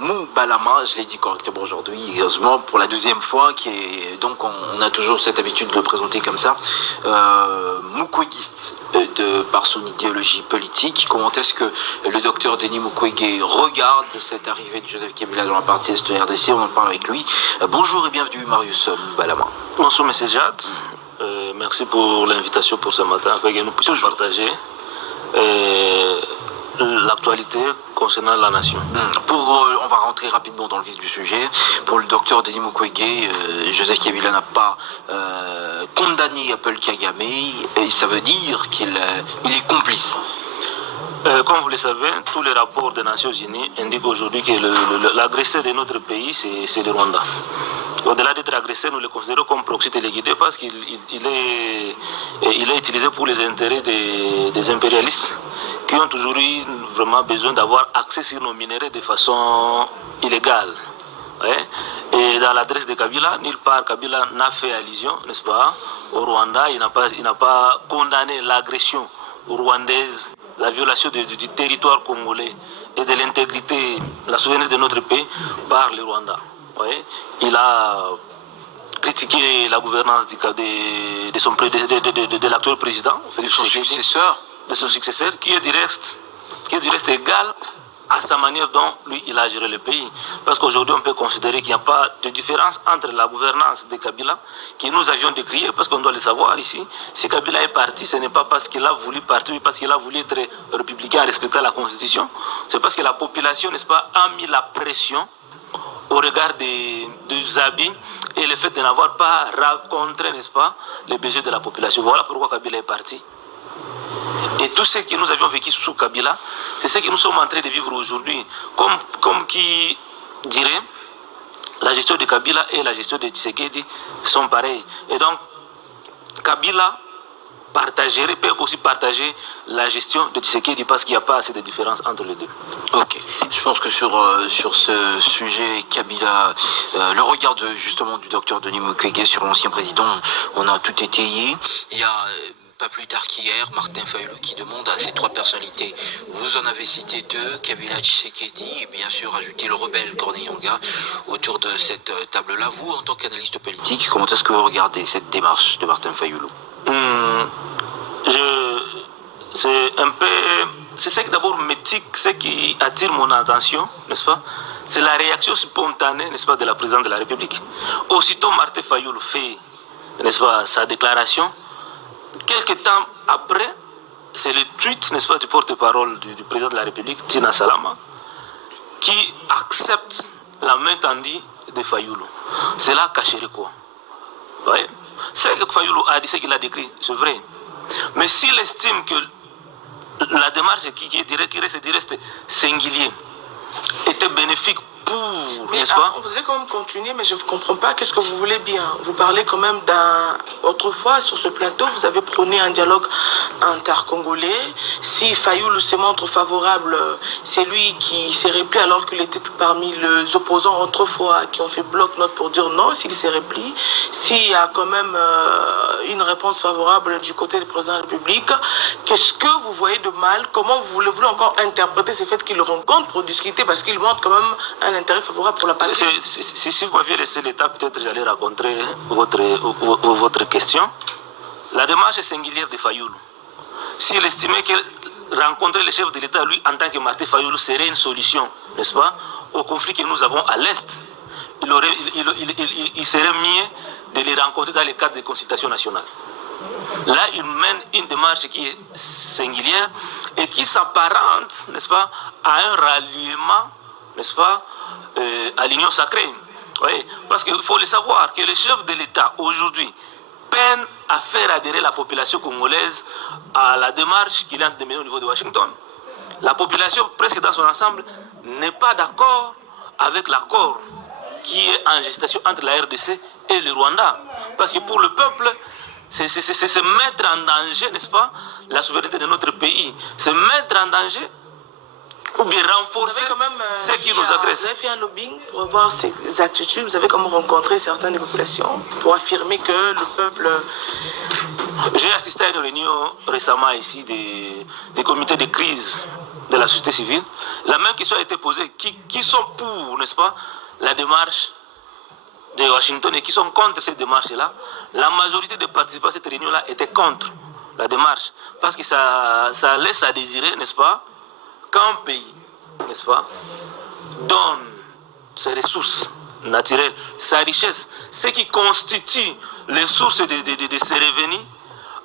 Moubalama, je l'ai dit correctement aujourd'hui, heureusement pour la deuxième fois, donc on a toujours cette habitude de le présenter comme ça, Mukwegiste par son idéologie politique. Comment est-ce que le docteur Denis Mukwege regarde cette arrivée de Joseph Kabila dans la partie est de RDC? On en parle avec lui. Bonjour et bienvenue Marius Moubalama. Bonjour M. Jad, merci pour l'invitation pour ce matin, afin que nous puissions partager l'actualité concernant la nation. On va rentrer rapidement dans le vif du sujet. Pour le docteur Denis Mukwege, Joseph Kabila n'a pas condamné Paul Kagame, et ça veut dire qu'il est complice. Comme vous le savez, tous les rapports des Nations Unies indiquent aujourd'hui que l'agresseur de notre pays, c'est le Rwanda. Au-delà d'être agresseur, nous le considérons comme proxy téléguidé parce qu'il est utilisé pour les intérêts des impérialistes qui ont toujours eu vraiment besoin d'avoir accès sur nos minéraux de façon illégale. Ouais. Et dans l'adresse de Kabila, nulle part Kabila n'a fait allusion, n'est-ce pas, au Rwanda. Il n'a pas condamné l'agression rwandaise, la violation du territoire congolais et de l'intégrité, la souveraineté de notre pays par le Rwanda. Ouais. Il a critiqué la gouvernance de l'actuel président, Félix Tshisekedi, de son successeur, qui est du reste égal à sa manière dont lui il a géré le pays. Parce qu'aujourd'hui on peut considérer qu'il n'y a pas de différence entre la gouvernance de Kabila, que nous avions décrié, parce qu'on doit le savoir ici. Si Kabila est parti, ce n'est pas parce qu'il a voulu partir, mais parce qu'il a voulu être républicain, respecter la Constitution. C'est parce que la population, n'est-ce pas, a mis la pression au regard des habits et le fait de n'avoir pas rencontré, n'est-ce pas, les besoins de la population. Voilà pourquoi Kabila est parti. Et tout ce que nous avions vécu sous Kabila, c'est ce que nous sommes en train de vivre aujourd'hui. Comme qui dirait, la gestion de Kabila et la gestion de Tshisekedi sont pareilles. Et donc, Kabila peut aussi partager la gestion de Tshisekedi parce qu'il n'y a pas assez de différence entre les deux. Ok, je pense que sur ce sujet, Kabila, le regard justement du docteur Denis Mukwege sur l'ancien président, on a tout étayé. Il y a pas plus tard qu'hier, Martin Fayulu qui demande à ces trois personnalités, vous en avez cité deux, Kabila, Tshisekedi, et bien sûr ajouté le rebelle Corneille Nangaa autour de cette table-là. Vous, en tant qu'analyste politique, comment est-ce que vous regardez cette démarche de Martin Fayulu? C'est ce qui d'abord ce qui attire mon attention, n'est-ce pas? C'est la réaction spontanée, n'est-ce pas, de la présidente de la République. Aussitôt Martin Fayulu fait, n'est-ce pas, sa déclaration. Quelques temps après, c'est le tweet, n'est-ce pas, du porte-parole du président de la République, Tina Salama, qui accepte la main tendue de Fayulu. Cela cacherait quoi? Ouais. C'est que Fayulu a dit ce qu'il a décrit, c'est vrai. Mais s'il estime que la démarche qui reste singulier était bénéfique pour, n'est-ce pas? Vous allez quand même continuer, mais je ne comprends pas qu'est-ce que vous voulez bien. Vous parlez quand même d'un... Autrefois, sur ce plateau, vous avez prôné un dialogue intercongolais. Si Fayulu se montre favorable, c'est lui qui s'est replié alors qu'il était parmi les opposants autrefois qui ont fait bloc-notes pour dire non. S'il s'est replié, s'il y a quand même une réponse favorable du côté du président de la République, qu'est-ce que vous voyez de mal? Comment vous voulez encore interpréter ce fait qu'il rencontre pour discuter, parce qu'il montre quand même un intérêt favorable pour la patrie? Si vous m'aviez laissé l'état, peut-être j'allais rencontrer votre question. La démarche est singulière de Fayulu. S'il estimait que rencontrer le chef de l'État, lui, en tant que Martin Fayulu, serait une solution, n'est-ce pas, au conflit que nous avons à l'Est, il serait mieux de les rencontrer dans le cadre des consultations nationales. Là, il mène une démarche qui est singulière et qui s'apparente, n'est-ce pas, à un ralliement, n'est-ce pas, à l'union sacrée. Oui, parce qu'il faut le savoir que le chef de l'État, aujourd'hui, peine à faire adhérer la population congolaise à la démarche qu'il a menée au niveau de Washington. La population, presque dans son ensemble, n'est pas d'accord avec l'accord qui est en gestation entre la RDC et le Rwanda. Parce que pour le peuple, c'est se mettre en danger, n'est-ce pas, la souveraineté de notre pays. Se mettre en danger ou bien renforcer ce qui nous agresse. Vous avez fait un lobbying pour avoir ces attitudes. Vous avez comme rencontré certaines des populations pour affirmer que le peuple J'ai assisté à une réunion récemment ici des comités de crise de la société civile. La même question a été posée. Qui sont pour, n'est-ce pas, la démarche de Washington et qui sont contre cette démarche-là? La majorité des participants à cette réunion-là étaient contre la démarche. Parce que ça laisse à désirer, n'est-ce pas, qu'un pays, n'est-ce pas, donne ses ressources naturelles, sa richesse, ce qui constitue les sources de ses revenus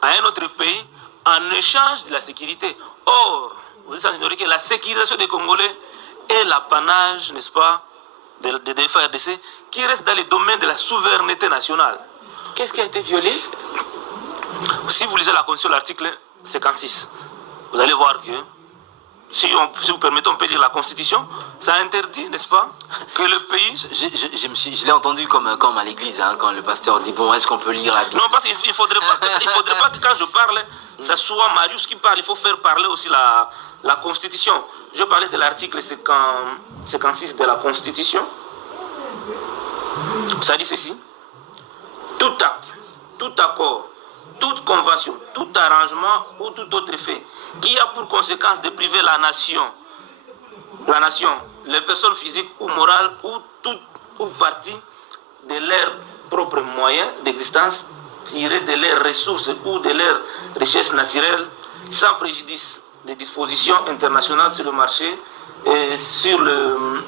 à un autre pays en échange de la sécurité. Or, vous savez que la sécurisation des Congolais est l'apanage, n'est-ce pas, des FARDC qui reste dans le domaine de la souveraineté nationale. Qu'est-ce qui a été violé? Si vous lisez la Constitution, l'article 56, vous allez voir que, si vous permettez, on peut lire la Constitution, ça interdit, n'est-ce pas, que le pays... Je l'ai entendu comme à l'église, hein, quand le pasteur dit, bon, est-ce qu'on peut lire la Bible? Non, parce qu'il ne faudrait pas que quand je parle, ça soit Marius qui parle, il faut faire parler aussi la Constitution. Je parlais de l'article 56 de la Constitution. Ça dit ceci: tout acte, tout accord, toute convention, tout arrangement ou tout autre fait qui a pour conséquence de priver la nation, les personnes physiques ou morales ou partie de leurs propres moyens d'existence tirés de leurs ressources ou de leurs richesses naturelles sans préjudice des dispositions internationales sur le marché et sur le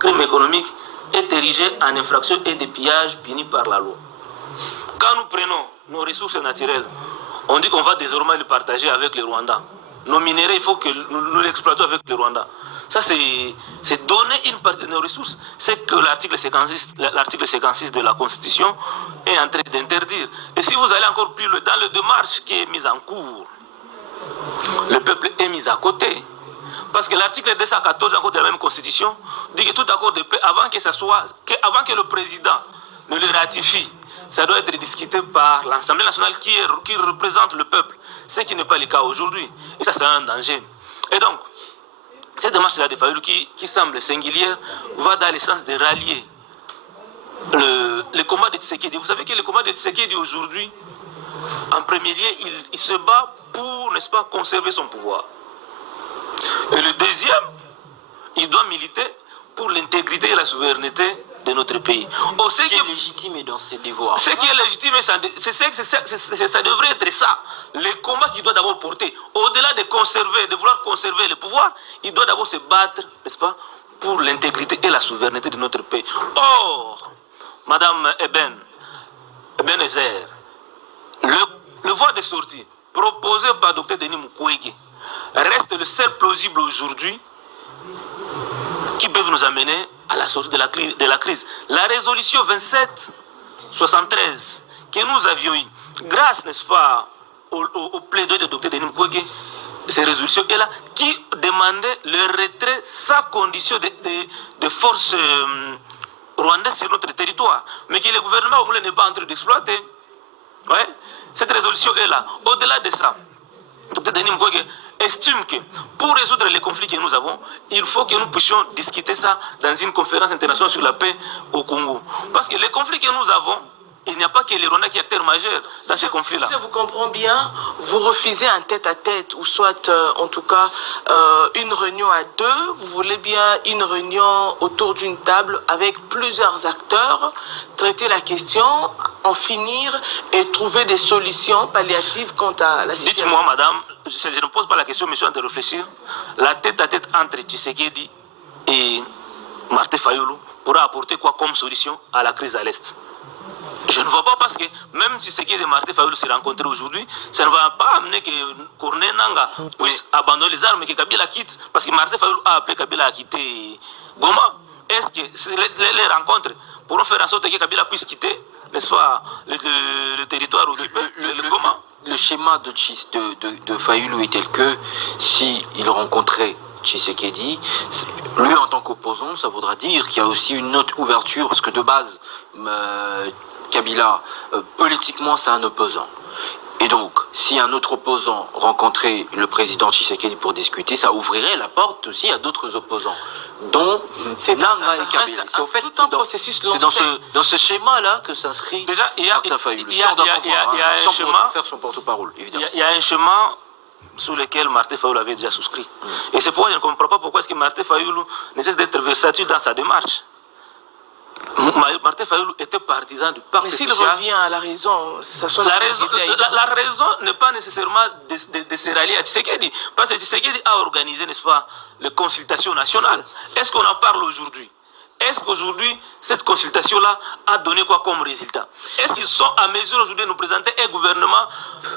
crime économique est érigé en infraction et de pillage puni par la loi. Quand nous prenons nos ressources naturelles, on dit qu'on va désormais les partager avec les Rwandais. Nos minéraux, il faut que nous les exploitons avec les Rwandais. Ça, c'est donner une partie de nos ressources. C'est que l'article 56 de la Constitution est en train d'interdire. Et si vous allez encore plus loin dans le démarche qui est mise en cours, le peuple est mis à côté. Parce que l'article 214 encore de la même Constitution dit que tout accord de paix, avant que le président ne le ratifie, ça doit être discuté par l'Assemblée nationale qui représente le peuple, ce qui n'est pas le cas aujourd'hui. Et ça, c'est un danger. Et donc, cette démarche-là de Fayulu qui semble singulière va dans le sens de rallier le combat de Tshisekedi. Vous savez que le combat de Tshisekedi aujourd'hui, en premier lieu, il se bat pour, n'est-ce pas, conserver son pouvoir. Et le deuxième, il doit militer pour l'intégrité et la souveraineté de notre pays. Ce qui est légitime dans ses devoirs. Ce qui est légitime, ça devrait être ça. Le combat qu'il doit d'abord porter, au-delà de vouloir conserver le pouvoir, il doit d'abord se battre, n'est-ce pas, pour l'intégrité et la souveraineté de notre pays. Or, Madame Ebenezer, le voie de sortie proposé par Dr Denis Mukwege reste le seul plausible aujourd'hui qui peut nous amener à la sortie de la crise. La résolution 2773 que nous avions eue, grâce, n'est-ce pas, au plaidoyer de Dr Denis Mukwege, ces résolutions est là, qui demandait le retrait sans condition de forces rwandaises sur notre territoire, mais que le gouvernement n'est pas en train d'exploiter. Ouais. Cette résolution est là. Au-delà de ça, Dr Denis Mukwege estime que pour résoudre les conflits que nous avons, il faut que nous puissions discuter ça dans une conférence internationale sur la paix au Congo. Parce que les conflits que nous avons, il n'y a pas que les Rwandais qui sont acteurs majeurs dans ces conflits-là. Si je vous comprends bien, vous refusez un tête-à-tête, ou soit en tout cas une réunion à deux. Vous voulez bien une réunion autour d'une table avec plusieurs acteurs, traiter la question, en finir et trouver des solutions palliatives quant à la situation. Dites-moi, madame, je ne pose pas la question, mais je suis en train de réfléchir. La tête-à-tête entre Tshisekedi et Martin Fayulu pourra apporter quoi comme solution à la crise à l'Est? Je ne vois pas, parce que même si ce qui est de Martin Fayulu se rencontrer aujourd'hui, ça ne va pas amener que Corneille Nangaa puisse abandonner les armes et que Kabila quitte. Parce que Martin Fayulu a appelé Kabila à quitter Goma. Est-ce que les rencontres pourront faire en sorte que Kabila puisse quitter, n'est-ce pas, le territoire occupé, le Goma? Le schéma de Fayulu est tel que s'il rencontrait Tshisekedi, lui en tant qu'opposant, ça voudra dire qu'il y a aussi une autre ouverture, parce que de base, Kabila, politiquement, c'est un opposant. Et donc, si un autre opposant rencontrait le président Tshisekedi pour discuter, ça ouvrirait la porte aussi à d'autres opposants. dont C'est Nanga ça et Kabila. reste C'est au fait tout un processus long. c'est dans ce schéma-là que s'inscrit Déjà, il y a Martin Fayulu. il y a- Ça, on doit il y a- comprendre, il y a un sans schéma- pour autant faire son porte-parole, évidemment. Il y a un schéma sur lequel Martin Fayulu avait déjà souscrit. Et c'est pourquoi je ne comprends pas pourquoi est-ce que Martin Fayulu ne cesse d'être versatile dans sa démarche. Martin Fayulu était partisan du pacte Mais s'il social. revient à la raison, ça change La raison n'est pas nécessairement de se rallier à Tshisekedi. Parce que Tshisekedi a organisé, n'est-ce pas, les consultations nationales. Est-ce qu'on en parle aujourd'hui? Est-ce qu'aujourd'hui, cette consultation-là a donné quoi comme résultat? Est-ce qu'ils sont à mesure aujourd'hui de nous présenter un gouvernement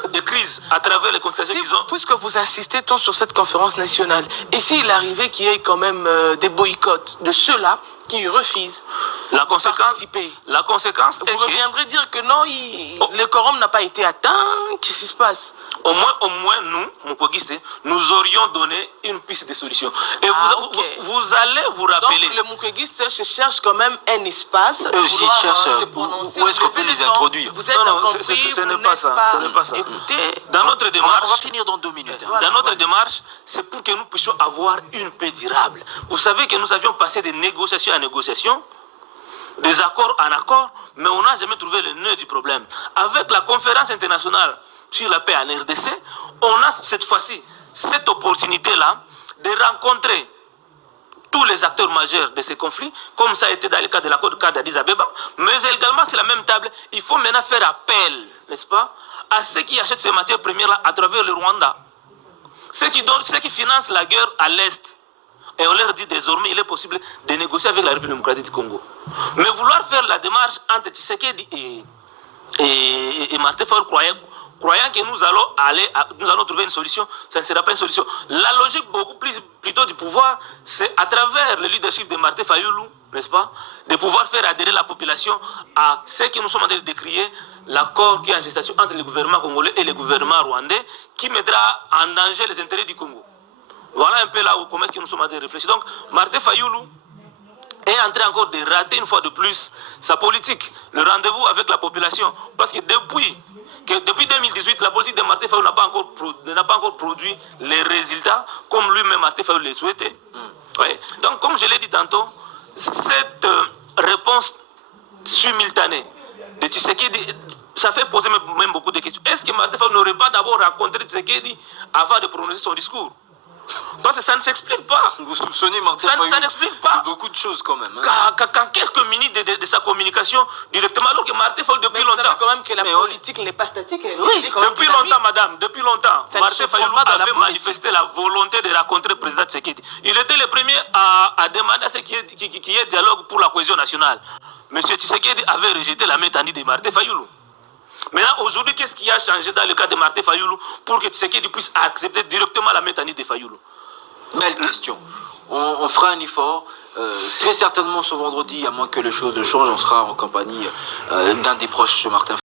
de crise à travers les consultations qu'ils ont? Puisque vous insistez tant sur cette conférence nationale, et s'il arrivait qu'il y ait quand même des boycotts de ceux-là qui refusent La de conséquence participer, est vous que, reviendrez dire que non, le quorum n'a pas été atteint, qu'est-ce qui se passe? au moins nous, Mukwegiste, nous aurions donné une piste de solution. Et vous allez vous rappeler. Donc le Mukwegiste se cherche quand même un espace. Eux aussi pouvoir, cherchent se prononcer. où est-ce qu'on peut les introduire. Vous êtes Non, incompris, ce n'est vous pas ça. n'êtes Ce n'est pas ça. Écoutez, Dans notre On va démarche, finir dans 2 minutes. hein. Voilà. dans notre démarche, c'est pour que nous puissions avoir une paix durable. Vous savez que nous avions passé de négociation à négociation, des accords en accords, mais on n'a jamais trouvé le nœud du problème. Avec la conférence internationale sur la paix en RDC, on a cette fois-ci cette opportunité-là de rencontrer tous les acteurs majeurs de ces conflits, comme ça a été dans le cas de l'accord de cadre d'Addis Abeba, mais également sur la même table, il faut maintenant faire appel, n'est-ce pas, à ceux qui achètent ces matières premières-là à travers le Rwanda, ceux qui financent la guerre à l'Est. Et on leur dit désormais il est possible de négocier avec la République démocratique du Congo. Mais vouloir faire la démarche entre Tshisekedi et Martin Fayulu croyant que nous allons trouver une solution, ça ne sera pas une solution. La logique plutôt du pouvoir, c'est à travers le leadership de Martin Fayulu, n'est-ce pas, de pouvoir faire adhérer la population à ce que nous sommes en train de décrier, l'accord qui est en gestation entre le gouvernement congolais et le gouvernement rwandais, qui mettra en danger les intérêts du Congo. Voilà un peu là où comment est-ce que nous sommes en train de réfléchir. Donc, Martin Fayulu est en train encore de rater une fois de plus sa politique, le rendez-vous avec la population. Parce que depuis 2018, la politique de Martin Fayulu n'a pas encore produit les résultats comme lui-même Martin Fayulu les souhaitait. Ouais. Donc, comme je l'ai dit tantôt, cette réponse simultanée de Tshisekedi, ça fait poser même beaucoup de questions. Est-ce que Martin Fayulu n'aurait pas d'abord rencontré Tshisekedi avant de prononcer son discours? Parce que ça ne s'explique pas. Vous soupçonnez Martin Ça Fayulu n'explique pas. de beaucoup de choses quand même. Hein. Qu'en quelques minutes de sa communication directement, alors que Martin Fayulu depuis mais vous longtemps. savez quand même que la Mais politique n'est pas statique. Oui, depuis longtemps, madame, depuis longtemps, Ça ne Martin se prend Fayulu pas dans la avait politique. manifesté la volonté de rencontrer le président Tshisekedi. Il était le premier à demander à ce qu'il y ait dialogue pour la cohésion nationale. M. Tshisekedi avait rejeté la main tendue de Martin Fayulu. Maintenant, aujourd'hui, qu'est-ce qui a changé dans le cas de Martin Fayulu pour que Tshisekedi puisse accepter directement la main tendue de Fayulu? Belle question. On fera un effort. Très certainement ce vendredi, à moins que les choses ne changent, on sera en compagnie d'un des proches de Martin